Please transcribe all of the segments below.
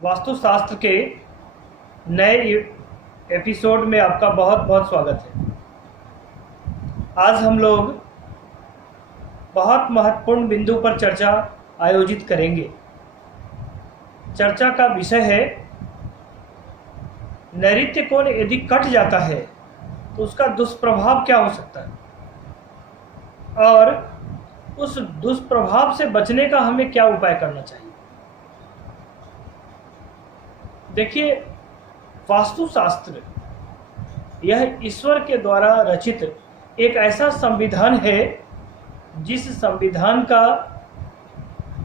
वास्तुशास्त्र के नए एपिसोड में आपका बहुत बहुत स्वागत है। आज हम लोग बहुत महत्वपूर्ण बिंदु पर चर्चा आयोजित करेंगे। चर्चा का विषय है नैऋत्य कोण यदि कट जाता है तो उसका दुष्प्रभाव क्या हो सकता है और उस दुष्प्रभाव से बचने का हमें क्या उपाय करना चाहिए। देखिए, वास्तुशास्त्र यह ईश्वर के द्वारा रचित एक ऐसा संविधान है जिस संविधान का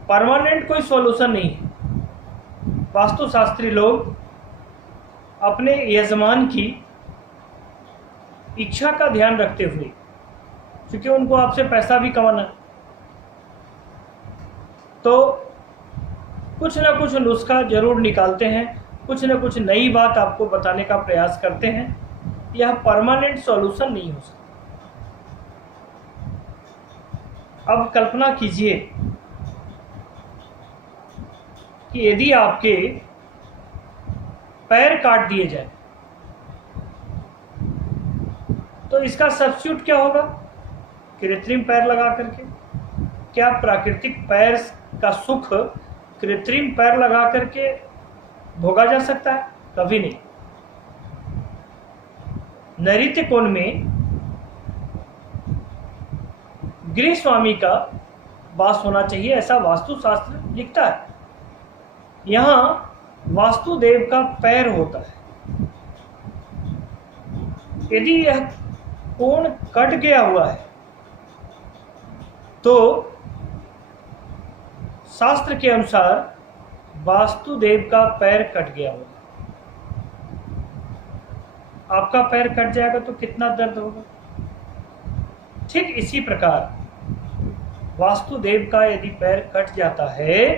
परमानेंट कोई सॉल्यूशन नहीं है। वास्तुशास्त्री लोग अपने यजमान की इच्छा का ध्यान रखते हुए, क्योंकि उनको आपसे पैसा भी कमाना है, तो कुछ ना कुछ नुस्खा जरूर निकालते हैं, कुछ ना कुछ नई बात आपको बताने का प्रयास करते हैं। यह परमानेंट सॉल्यूशन नहीं हो सकता। अब कल्पना कीजिए कि यदि आपके पैर काट दिए जाए तो इसका सब्स्टिट्यूट क्या होगा? कृत्रिम पैर लगा करके। क्या प्राकृतिक पैर का सुख कृत्रिम पैर लगा करके भोगा जा सकता है? कभी नहीं। नैऋत्य कोण में गृह स्वामी का वास होना चाहिए, ऐसा वास्तुशास्त्र लिखता है। यहां वास्तुदेव का पैर होता है। यदि यह कोण कट गया हुआ है तो शास्त्र के अनुसार वास्तुदेव का पैर कट गया होगा। आपका पैर कट जाएगा तो कितना दर्द होगा। ठीक इसी प्रकार वास्तुदेव का यदि पैर कट जाता है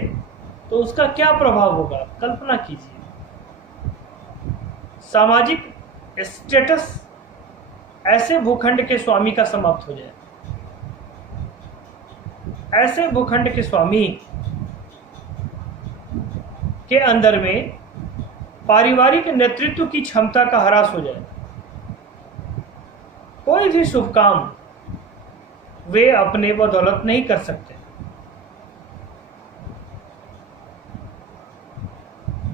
तो उसका क्या प्रभाव होगा? कल्पना कीजिए, सामाजिक स्टेटस ऐसे भूखंड के स्वामी का समाप्त हो जाए। ऐसे भूखंड के स्वामी के अंदर में पारिवारिक नेतृत्व की क्षमता का ह्रास हो जाए। कोई भी शुभ काम वे अपने बदौलत नहीं कर सकते।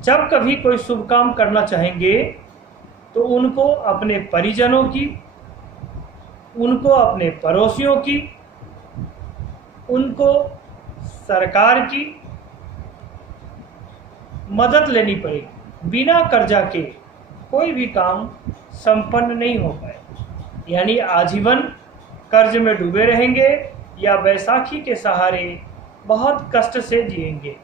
जब कभी कोई शुभ काम करना चाहेंगे तो उनको अपने परिजनों की, उनको अपने पड़ोसियों की, उनको सरकार की मदद लेनी पड़ेगी। बिना कर्जा के कोई भी काम संपन्न नहीं हो पाए। यानी आजीवन कर्ज में डूबे रहेंगे या बैसाखी के सहारे बहुत कष्ट से जिएंगे।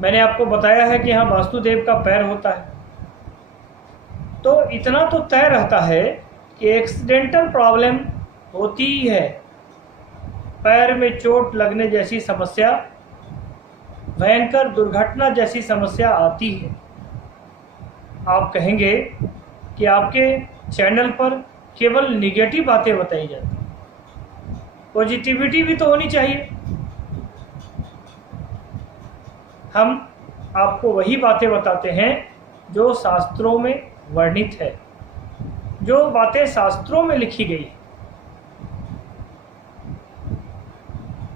मैंने आपको बताया है कि यहाँ वास्तुदेव का पैर होता है, तो इतना तो तय रहता है कि एक्सीडेंटल प्रॉब्लम होती ही है। पैर में चोट लगने जैसी समस्या, भयंकर दुर्घटना जैसी समस्या आती है। आप कहेंगे कि आपके चैनल पर केवल निगेटिव बातें बताई जाती हैं, पॉजिटिविटी भी तो होनी चाहिए। हम आपको वही बातें बताते हैं जो शास्त्रों में वर्णित है, जो बातें शास्त्रों में लिखी गई है।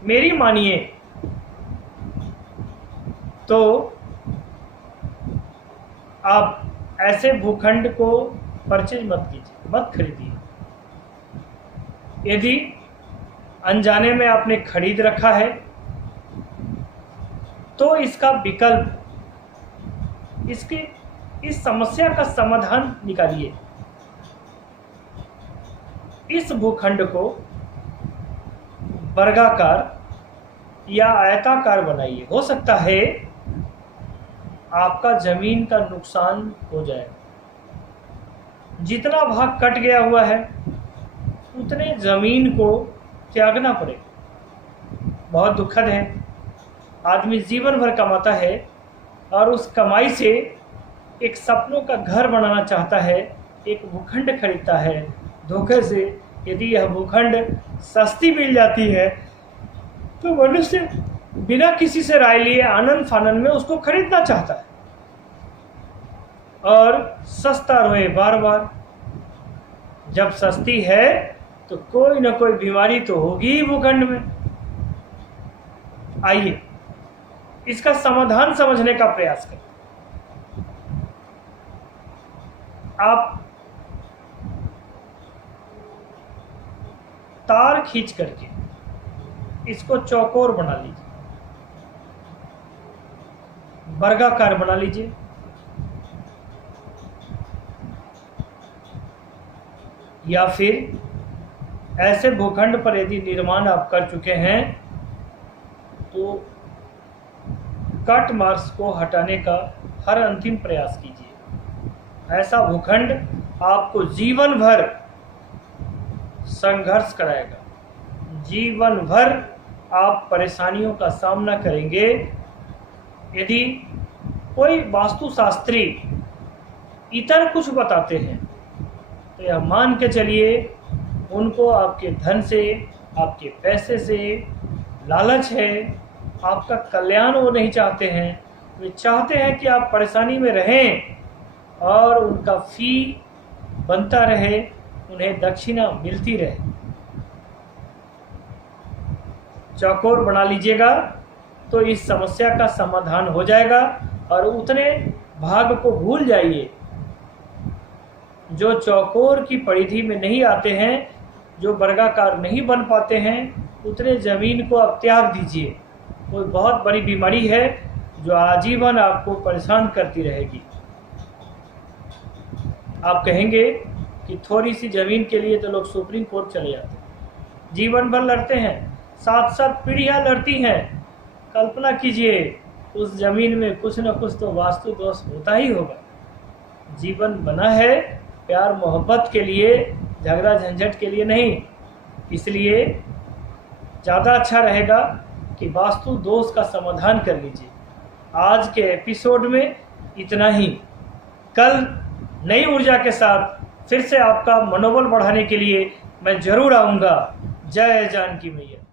मेरी मानिए तो आप ऐसे भूखंड को परचेज मत कीजिए, मत खरीदिए। यदि अनजाने में आपने खरीद रखा है तो इसका विकल्प, इसकी इस समस्या का समाधान निकालिए। इस भूखंड को वर्गाकार या आयताकार बनाइए। हो सकता है आपका जमीन का नुकसान हो जाए। जितना भाग कट गया हुआ है उतने जमीन को त्यागना पड़ेगा। बहुत दुखद है, आदमी जीवन भर कमाता है और उस कमाई से एक सपनों का घर बनाना चाहता है, एक भूखंड खरीदता है। धोखे से यदि यह भूखंड सस्ती मिल जाती है तो मनुष्य बिना किसी से राय लिए आनंद फानंद में उसको खरीदना चाहता है और सस्ता रहे बार बार। जब सस्ती है तो कोई ना कोई बीमारी तो होगी ही भूखंड में। आइए इसका समाधान समझने का प्रयास करें। आप तार खींच करके इसको चौकोर बना लीजिए, वर्गाकार बना लीजिए। या फिर ऐसे भूखंड पर यदि निर्माण आप कर चुके हैं तो कट मार्क्स को हटाने का हर अंतिम प्रयास कीजिए। ऐसा भूखंड आपको जीवन भर संघर्ष कराएगा, जीवन भर आप परेशानियों का सामना करेंगे। यदि कोई वास्तुशास्त्री इतर कुछ बताते हैं तो यह मान के चलिए उनको आपके धन से, आपके पैसे से लालच है। आपका कल्याण वो नहीं चाहते हैं, वे चाहते हैं कि आप परेशानी में रहें और उनका फी बनता रहे, उन्हें दक्षिणा मिलती रहे। चौकोर बना लीजिएगा तो इस समस्या का समाधान हो जाएगा। और उतने भाग को भूल जाइए जो चौकोर की परिधि में नहीं आते हैं, जो वर्गाकार नहीं बन पाते हैं। उतने जमीन को आप त्याग दीजिए। कोई बहुत बड़ी बीमारी है जो आजीवन आपको परेशान करती रहेगी। आप कहेंगे कि थोड़ी सी जमीन के लिए तो लोग सुप्रीम कोर्ट चले जाते हैं, जीवन भर लड़ते हैं, 7-7 पीढ़ियां लड़ती हैं। कल्पना कीजिए उस जमीन में कुछ न कुछ तो वास्तु दोष होता ही होगा। जीवन बना है प्यार मोहब्बत के लिए, झगड़ा झंझट के लिए नहीं। इसलिए ज़्यादा अच्छा रहेगा कि वास्तु दोष का समाधान कर लीजिए। आज के एपिसोड में इतना ही। कल नई ऊर्जा के साथ फिर से आपका मनोबल बढ़ाने के लिए मैं जरूर आऊँगा। जय जानकी मैया।